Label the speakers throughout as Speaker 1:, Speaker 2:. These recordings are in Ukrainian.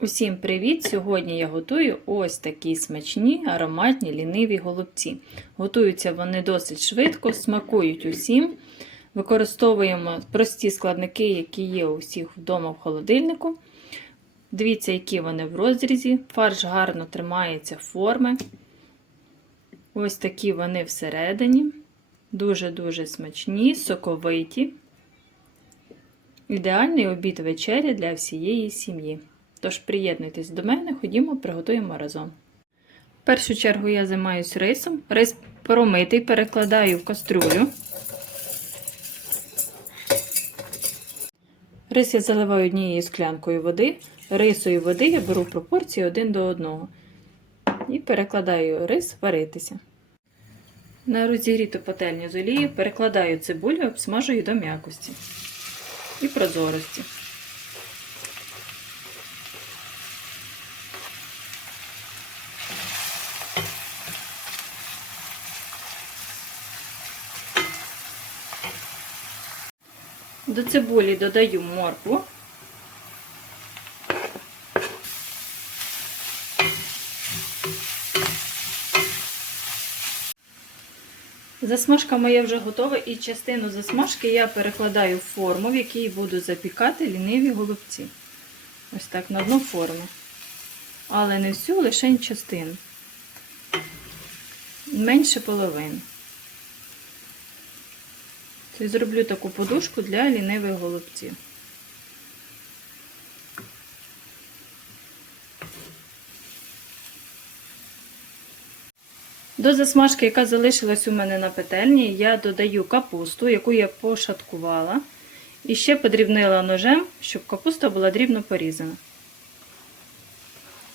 Speaker 1: Усім привіт! Сьогодні я готую ось такі смачні, ароматні ліниві голубці. Готуються вони досить швидко, смакують усім. Використовуємо прості складники, які є у всіх вдома в холодильнику. Дивіться, які вони в розрізі. Фарш гарно тримається форми. Ось такі вони всередині. Дуже-дуже смачні, соковиті. Ідеальний обід вечері для всієї сім'ї. Тож приєднуйтесь до мене, ходімо, приготуємо разом. В першу чергу я займаюся рисом. Рис промитий, перекладаю в кастрюлю. Рис я заливаю однією склянкою води. Рису і води я беру пропорції один до одного. І перекладаю рис варитися. На розігріту пательню з олією перекладаю цибулю, обсмажую до м'якості і прозорості. До цибулі додаю моркву. Засмажка моя вже готова, і частину засмажки я перекладаю в форму, в якій буду запікати ліниві голубці. Ось так на дно форми. Але не всю, лише частину. Менше половини. Це зроблю таку подушку для лінивих голубців. До засмажки, яка залишилась у мене на петельні, я додаю капусту, яку я пошаткувала. І ще подрібнила ножем, щоб капуста була дрібно порізана.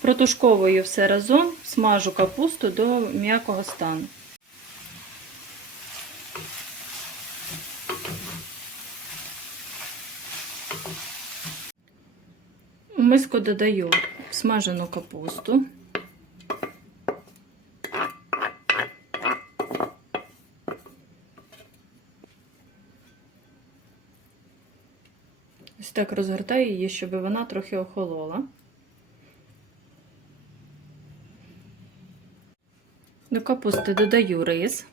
Speaker 1: Протушковую все разом, смажу капусту до м'якого стану. У миску додаю смажену капусту. Ось так розгортаю її, щоб вона трохи охолола. До капусти додаю рис.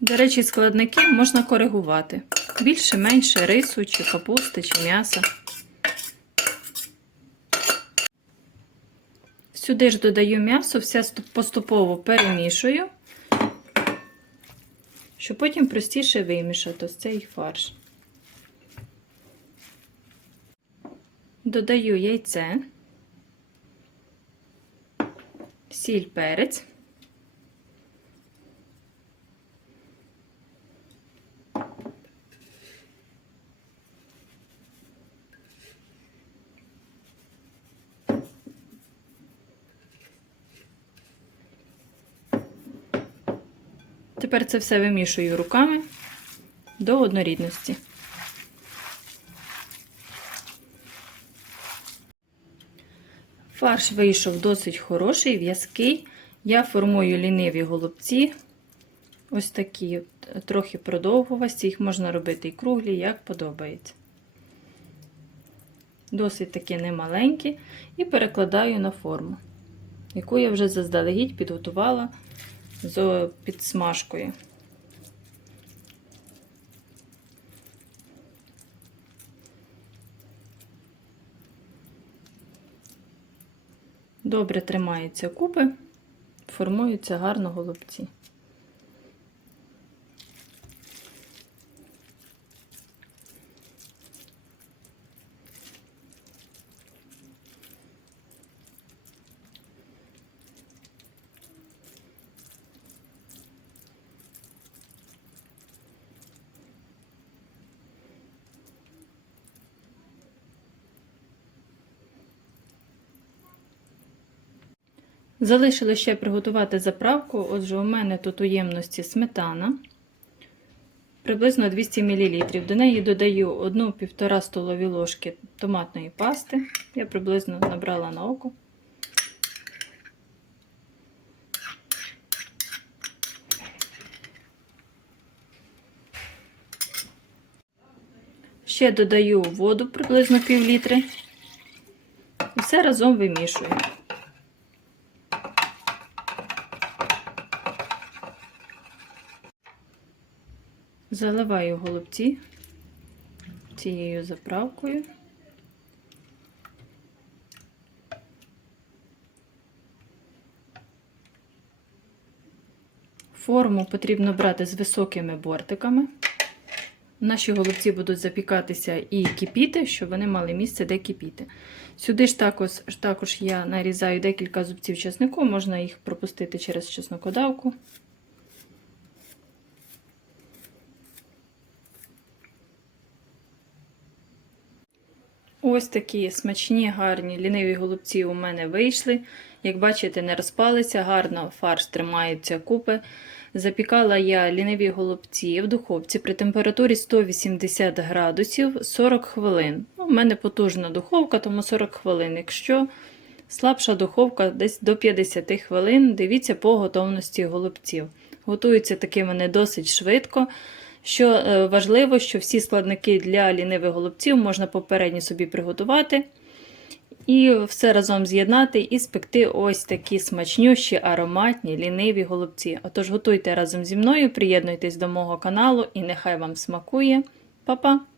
Speaker 1: До речі, складники можна коригувати. Більше, менше рису, чи капусти, чи м'яса. Сюди ж додаю м'ясо, все поступово перемішую, щоб потім простіше вимішати ось цей фарш. Додаю яйце, сіль, перець. Тепер це все вимішую руками до однорідності. Фарш вийшов досить хороший, в'язкий. Я формую ліниві голубці. Ось такі, трохи продовгувасті, їх можна робити і круглі, як подобається. Досить такі немаленькі, і перекладаю на форму, яку я вже заздалегідь підготувала з підсмажкою. Добре тримаються купи, формуються гарно голубці. Залишилось ще приготувати заправку. Отже, у мене тут у ємності сметана приблизно 200 мл. До неї додаю 1-1,5 столові ложки томатної пасти. Я приблизно набрала на око. Ще додаю воду приблизно пів літри. І все разом вимішую. Заливаю голубці цією заправкою. Форму потрібно брати з високими бортиками. Наші голубці будуть запікатися і кипіти, щоб вони мали місце, де кипіти. Сюди ж також, також я нарізаю декілька зубців чеснику, можна їх пропустити через чеснокодавку. Ось такі смачні, гарні ліниві голубці у мене вийшли. Як бачите, не розпалися, гарно фарш тримається купи. Запікала я ліниві голубці в духовці при температурі 180 градусів 40 хвилин. Ну, У мене потужна духовка, тому 40 хвилин. Якщо слабша духовка, десь до 50 хвилин, дивіться по готовності голубців. Готуються таки вони досить швидко. Що е, важливо, що всі складники для лінивих голубців можна попередньо собі приготувати. І все разом з'єднати і спекти ось такі смачнющі, ароматні, ліниві голубці. Отож, готуйте разом зі мною, приєднуйтесь до мого каналу і нехай вам смакує. Па-па!